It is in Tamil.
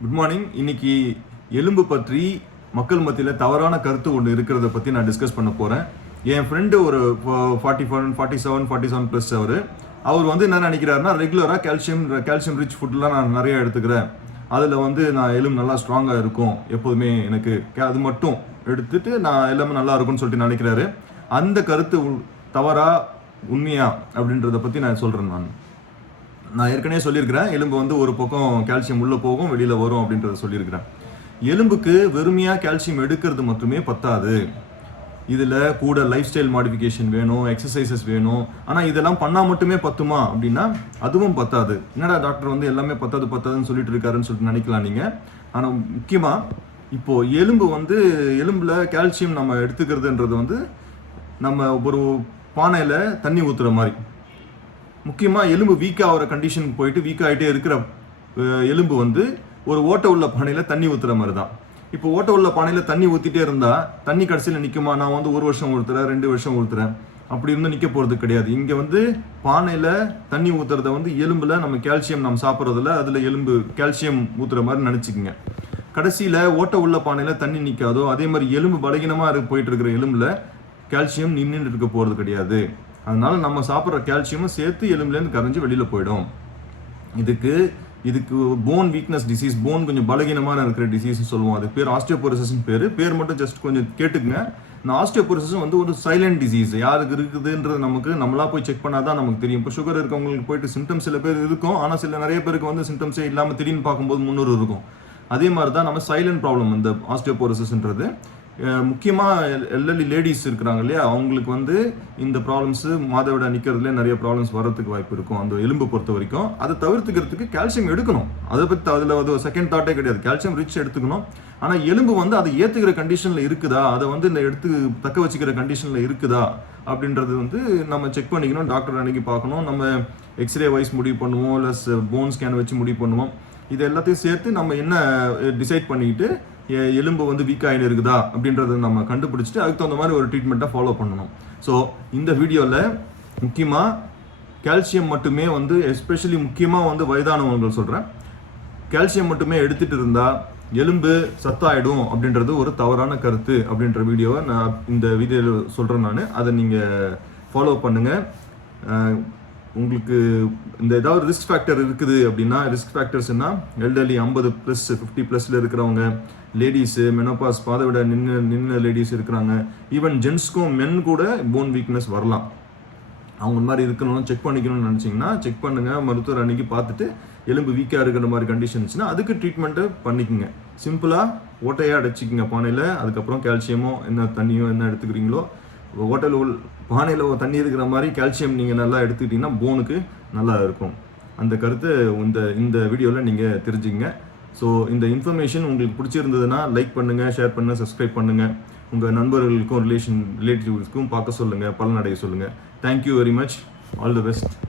குட் மார்னிங் இன்னைக்கு எலும்பு பற்றி மக்கள் மத்தியில் தவறான கருத்து ஒன்று இருக்கிறத பற்றி நான் டிஸ்கஸ் பண்ண போகிறேன் என் ஃப்ரெண்டு ஒரு forty four forty seven forty seven plus அவர். அவர் வந்து என்ன நினைக்கிறாருன்னா ரெகுலராக கால்சியம் கால்சியம் ரிச் ஃபுட்லாம் நான் நிறைய எடுத்துக்கிறேன். அதில் வந்து நான் எலும்பு நல்லா ஸ்ட்ராங்காக இருக்கும். எப்போதுமே எனக்கு அது மட்டும் எடுத்துட்டு நான் எல்லாமே நல்லா இருக்கும்னு சொல்லிட்டு நினைக்கிறாரு. அந்த கருத்து தவறா உண்மையா அப்படின்றத பற்றி நான் சொல்கிறேன் நான். நான் ஏற்கனவே சொல்லியிருக்கிறேன். எலும்பு வந்து ஒரு பக்கம் கால்சியம் உள்ளே போகும் வெளியில் வரும் அப்படின்றத சொல்லியிருக்கிறேன். எலும்புக்கு வெறுமையாக கால்சியம் எடுக்கிறது மட்டுமே பத்தாது. இதில் கூட லைஃப் ஸ்டைல் மாடிஃபிகேஷன் வேணும் எக்ஸசைசஸ் வேணும். ஆனால் இதெல்லாம் பண்ணால் மட்டுமே பத்துமா அப்படின்னா அதுவும் பத்தாது. என்னடா டாக்டர் வந்து எல்லாமே பத்தாது பத்தாதுன்னு சொல்லிட்டு இருக்காருன்னு சொல்லிட்டு நினைக்கலாம் நீங்கள் ஆனால் முக்கியமாக இப்போது எலும்பு வந்து எலும்பில் கால்சியம் நம்ம எடுத்துக்கிறதுன்றது வந்து நம்ம ஒரு பானையில் தண்ணி ஊற்றுற மாதிரி. முக்கியமாக எலும்பு வீக் ஆகிற கண்டிஷனுக்கு போயிட்டு வீக் ஆகிட்டே இருக்கிற எலும்பு வந்து ஒரு ஓட்டை உள்ள பானையில் தண்ணி ஊற்றுற மாதிரி தான் இப்போ ஓட்டை உள்ள பானையில் தண்ணி ஊற்றிட்டே இருந்தால் தண்ணி கடைசியில் நிற்குமா நான் வந்து ஒரு வருஷம் ஊற்றுறேன் ரெண்டு வருஷம் ஊற்றுறேன் அப்படி இருந்து நிற்க போகிறது கிடையாது. இங்கே வந்து பானையில் தண்ணி ஊற்றுறத வந்து எலும்பில் நம்ம கால்சியம் நம்ம சாப்பிட்றதுல அதில் எலும்பு கால்சியம் ஊற்றுற மாதிரி நினச்சிக்கோங்க. கடைசியில் ஓட்டை உள்ள பானையில் தண்ணி நிற்காதோ அதே மாதிரி எலும்பு பலகீனமாக இருக்க போயிட்டு இருக்கிற எலும்பில் கால்சியம் நின்று இருக்க போகிறது கிடையாது. அதனால் நம்ம சாப்பிட்ற கால்சியமும் சேர்த்து எலும்புலேருந்து கரைஞ்சி வெளியில் போயிடும். இதுக்கு இதுக்கு போன் வீக்னஸ் டிசீஸ் போன் கொஞ்சம் பலகீனமான இருக்கிற டிசீஸ்னு சொல்லுவோம். அது பேர் ஆஸ்டியோபோரோசிஸ் பேர். பேர் மட்டும் ஜஸ்ட் கொஞ்சம் கேட்டுக்குங்க. இந்த ஆஸ்டியோபோரோசிஸ் வந்து ஒரு சைலண்ட் டிசீஸ் யாருக்கு இருக்குதுன்றது நமக்கு நம்மளா போய் செக் பண்ணாதான் நமக்கு தெரியும். இப்போ சுகர் இருக்கவங்களுக்கு போயிட்டு சிம்டம்ஸ் சில பேர் இருக்கும். ஆனால் சில நிறைய பேருக்கு வந்து சிம்டம்ஸே இல்லாமல் திடீர்னு பார்க்கும்போது முன்னூறு இருக்கும். அதே மாதிரி தான் நம்ம சைலண்ட் ப்ராப்ளம் இந்த ஆஸ்டியோபோரோசிஸ்ன்றது முக்கியமாக எல்எல்இ லேடிஸ் இருக்கிறாங்க இல்லையா? அவங்களுக்கு வந்து இந்த ப்ராப்ளம்ஸு மாதவிட நிற்கிறதுல நிறைய ப்ராப்ளம்ஸ் வரத்துக்கு வாய்ப்பு இருக்கும். அந்த எலும்பு பொறுத்த வரைக்கும். அதை தவிர்த்துக்கிறதுக்கு கால்சியம் எடுக்கணும். அதை பற்றி அதில் அது செகண்ட் தாட்டே கிடையாது. கால்சியம் ரிச் எடுத்துக்கணும். ஆனால் எலும்பு வந்து அதை ஏற்றுக்கிற கண்டிஷனில் இருக்குதா? அதை வந்து இந்த எடுத்து தக்க வச்சுக்கிற கண்டிஷனில் இருக்குதா? அப்படின்றது வந்து நம்ம செக் பண்ணிக்கணும். டாக்டர் அன்னைக்கு பார்க்கணும். நம்ம எக்ஸ்ரே வைஸ் முடிவு பண்ணுவோம். இல்லை போன் ஸ்கேன் வச்சு முடிவு பண்ணுவோம். இது எல்லாத்தையும் சேர்த்து நம்ம என்ன டிசைட் பண்ணிக்கிட்டு எலும்பு வந்து வீக் ஆகினு இருக்குதா அப்படின்றத நம்ம கண்டுபிடிச்சிட்டு அதுக்கு தகுந்த மாதிரி ஒரு ட்ரீட்மெண்ட்டை ஃபாலோ பண்ணணும். ஸோ இந்த வீடியோவில் முக்கியமாக கால்சியம் மட்டுமே வந்து எஸ்பெஷலி முக்கியமாக வந்து வயதானவங்கள் சொல்கிறேன் கால்சியம் மட்டுமே எடுத்துகிட்டு இருந்தால் எலும்பு சத்தாயிடும் அப்படின்றது ஒரு தவறான கருத்து அப்படின்ற வீடியோவை நான் இந்த வீடியோவில் சொல்கிறேன் நான். அதை நீங்கள் ஃபாலோ பண்ணுங்கள் உங்களுக்கு இந்த ஏதாவது ரிஸ்க் ஃபேக்டர் இருக்குது அப்படின்னா ரிஸ்க் ஃபேக்டர்ஸ்னா எல்டர்லி ஐம்பது ப்ளஸ் ஃபிஃப்டி ப்ளஸில் இருக்கிறவங்க லேடிஸு மெனோபாஸ் பாதவிட நின்று நின்று லேடிஸ் இருக்கிறாங்க. ஈவன் ஜென்ஸ்க்கும் மென் கூட போன் வீக்னஸ் வரலாம். அவங்க மாதிரி இருக்கணும்னு செக் பண்ணிக்கணும்னு நினச்சிங்கன்னா செக் பண்ணுங்கள் மருத்துவர் அன்னைக்கு பார்த்துட்டு எலும்பு வீக்காக இருக்கிற மாதிரி கண்டிஷன்ஸ்னால் அதுக்கு ட்ரீட்மெண்ட்டு பண்ணிக்கோங்க. சிம்பிளாக ஓட்டையாக அடைச்சிக்கிங்க பானையில். அதுக்கப்புறம் கால்சியமோ என்ன தண்ணியோ என்ன எடுத்துக்கிறீங்களோ ஹோட்டலில் உள் பானையில் தண்ணி இருக்கிற மாதிரி கால்சியம் நீங்கள் நல்லா எடுத்துக்கிட்டிங்கன்னா போனுக்கு நல்லா இருக்கும். அந்த கருத்து இந்த இந்த வீடியோவில் நீங்கள் தெரிஞ்சுங்க ஸோ இந்த இன்ஃபர்மேஷன் உங்களுக்கு பிடிச்சிருந்ததுன்னா லைக் பண்ணுங்கள் ஷேர் பண்ணுங்கள் சப்ஸ்கிரைப் பண்ணுங்கள் உங்கள் நண்பர்களுக்கும் ரிலேஷன் ரிலேட்டிவ்ஸ்க்கும் பார்க்க சொல்லுங்கள் பலனடைய சொல்லுங்கள் thank you very much all the best